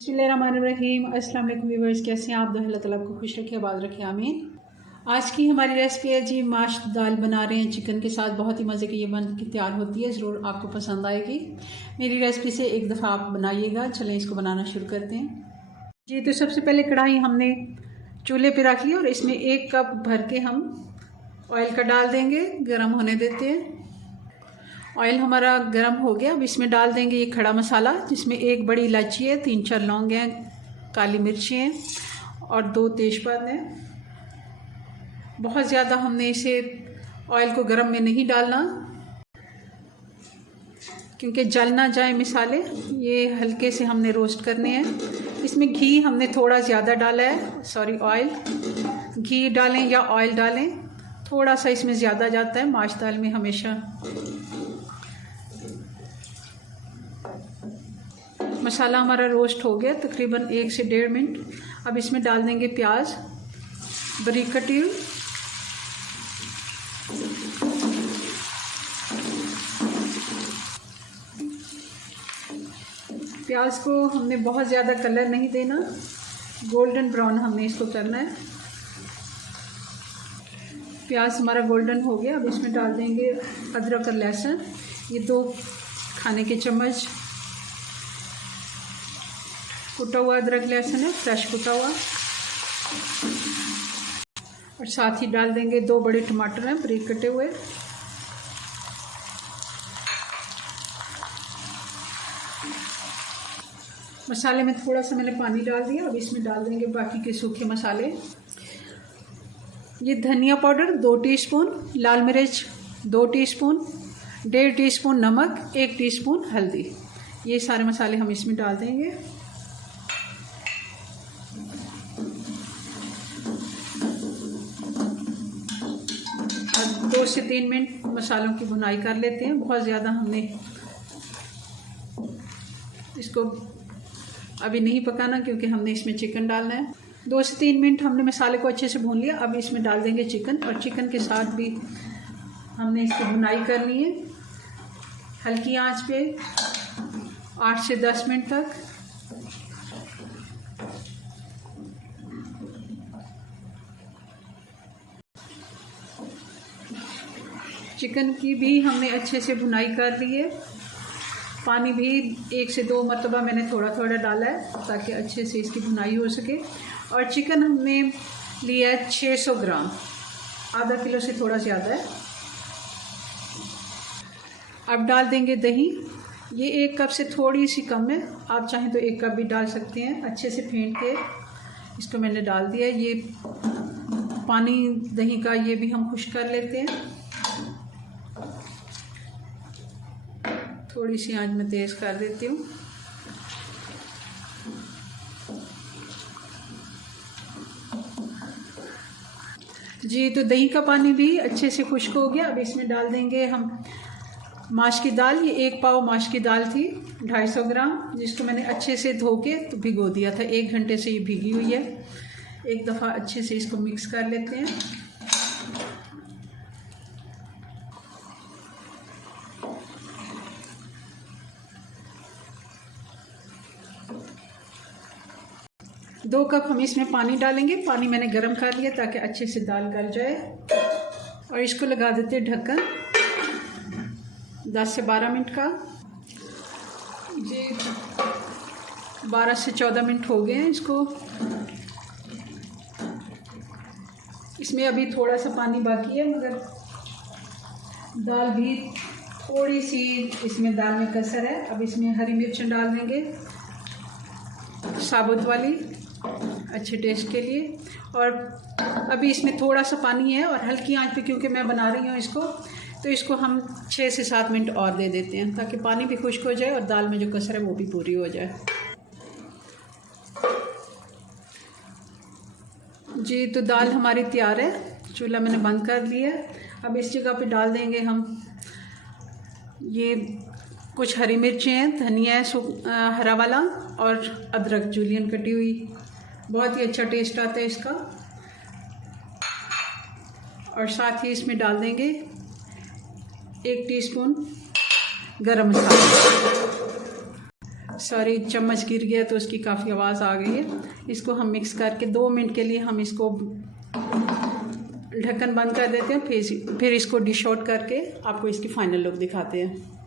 बिस्मिल्लाहिर्रहमानिर्रहीम। अस्सलाम वालेकुम व्यूअर्स, कैसे हैं आप? अल्लाह ताला को खुश रखे, आबाद रखे, आमीन। आज की हमारी रेसिपी है जी माश दाल बना रहे हैं चिकन के साथ। बहुत ही मज़े की ये बन के तैयार होती है, ज़रूर आपको पसंद आएगी। मेरी रेसिपी से एक दफ़ा आप बनाइएगा। चलें इसको बनाना शुरू करते हैं जी। तो सबसे पहले कढ़ाई हमने चूल्हे पे रख ली और इसमें 1 कप भर के हम ऑयल का डाल देंगे, गरम होने देते हैं। ऑयल हमारा गर्म हो गया। अब इसमें डाल देंगे ये खड़ा मसाला, जिसमें 1 बड़ी इलायची है, 3-4 लौंग हैं, काली मिर्ची हैं और 2 तेज़पात हैं। बहुत ज़्यादा हमने इसे ऑयल को गर्म में नहीं डालना, क्योंकि जल ना जाए मसाले। ये हल्के से हमने रोस्ट करने हैं। इसमें घी हमने थोड़ा ज़्यादा डाला है, ऑयल। घी डालें या ऑयल डालें, थोड़ा सा इसमें ज़्यादा जाता है माश दाल में हमेशा। मसाला हमारा रोस्ट हो गया तकरीबन 1 से 1.5 मिनट। अब इसमें डाल देंगे प्याज बारीक कटी हुई। प्याज को हमने बहुत ज़्यादा कलर नहीं देना, गोल्डन ब्राउन हमने इसको करना है। प्याज हमारा गोल्डन हो गया। अब इसमें डाल देंगे अदरक और लहसुन। ये 2 खाने के चम्मच कुटा हुआ अदरक लहसुन है, फ्रेश कुटा हुआ। और साथ ही डाल देंगे 2 बड़े टमाटर हैं बारीक कटे हुए। मसाले में थोड़ा सा मैंने पानी डाल दिया। अब इसमें डाल देंगे बाकी के सूखे मसाले। ये धनिया पाउडर 2 टीस्पून, लाल मिर्च 2 टीस्पून, 1.5 टीस्पून नमक, 1 टीस्पून हल्दी। ये सारे मसाले हम इसमें डाल देंगे। 2 से 3 मिनट मसालों की भुनाई कर लेते हैं। बहुत ज़्यादा हमने इसको अभी नहीं पकाना, क्योंकि हमने इसमें चिकन डालना है। 2 से 3 मिनट हमने मसाले को अच्छे से भून लिया। अब इसमें डाल देंगे चिकन, और चिकन के साथ भी हमने इसकी भुनाई करनी है हल्की आंच पे 8 से 10 मिनट तक। चिकन की भी हमने अच्छे से भुनाई कर ली है। पानी भी 1 से 2 मरतबा मैंने थोड़ा थोड़ा डाला है, ताकि अच्छे से इसकी भुनाई हो सके। और चिकन हमने लिया है 600 ग्राम, आधा किलो से थोड़ा ज़्यादा है। अब डाल देंगे दही। ये 1 कप से थोड़ी सी कम है, आप चाहें तो 1 कप भी डाल सकते हैं। अच्छे से फेंट के इसको मैंने डाल दिया। ये पानी दही का ये भी हम खुश कर लेते हैं। थोड़ी सी आंच में तेज़ कर देती हूँ। जी, तो दही का पानी भी अच्छे से खुश्क हो गया। अब इसमें डाल देंगे हम माश की दाल। ये 1 पाव माश की दाल थी, 250 ग्राम, जिसको मैंने अच्छे से धो के तो भिगो दिया था। 1 घंटे से ये भीगी हुई है। एक दफ़ा अच्छे से इसको मिक्स कर लेते हैं। दो कप हम इसमें पानी डालेंगे। पानी मैंने गर्म कर लिया ताकि अच्छे से दाल गल जाए। और इसको लगा देते हैं ढक्कन 10 से 12 मिनट का। जी 12 से 14 मिनट हो गए हैं इसको। इसमें अभी थोड़ा सा पानी बाकी है, मगर दाल भी थोड़ी सी इसमें दाल में कसर है। अब इसमें हरी मिर्च डाल देंगे, साबुत वाली, अच्छे टेस्ट के लिए। और अभी इसमें थोड़ा सा पानी है, और हल्की आंच पे क्योंकि मैं बना रही हूँ इसको, तो इसको हम 6 से 7 मिनट और दे देते हैं, ताकि पानी भी खुश्क हो जाए और दाल में जो कसर है वो भी पूरी हो जाए। जी, तो दाल हमारी तैयार है। चूल्हा मैंने बंद कर दिया है। अब इस जगह पे डाल देंगे हम ये कुछ हरी मिर्चें हैं, धनिया है हरा वाला, और अदरक जूलियन कटी हुई। बहुत ही अच्छा टेस्ट आता है इसका। और साथ ही इसमें डाल देंगे 1 टीस्पून गरम मसाला। सॉरी, चम्मच गिर गया तो उसकी काफ़ी आवाज़ आ गई है। इसको हम मिक्स करके 2 मिनट के लिए हम इसको ढक्कन बंद कर देते हैं। फिर इसको डिश आउट करके आपको इसकी फ़ाइनल लुक दिखाते हैं।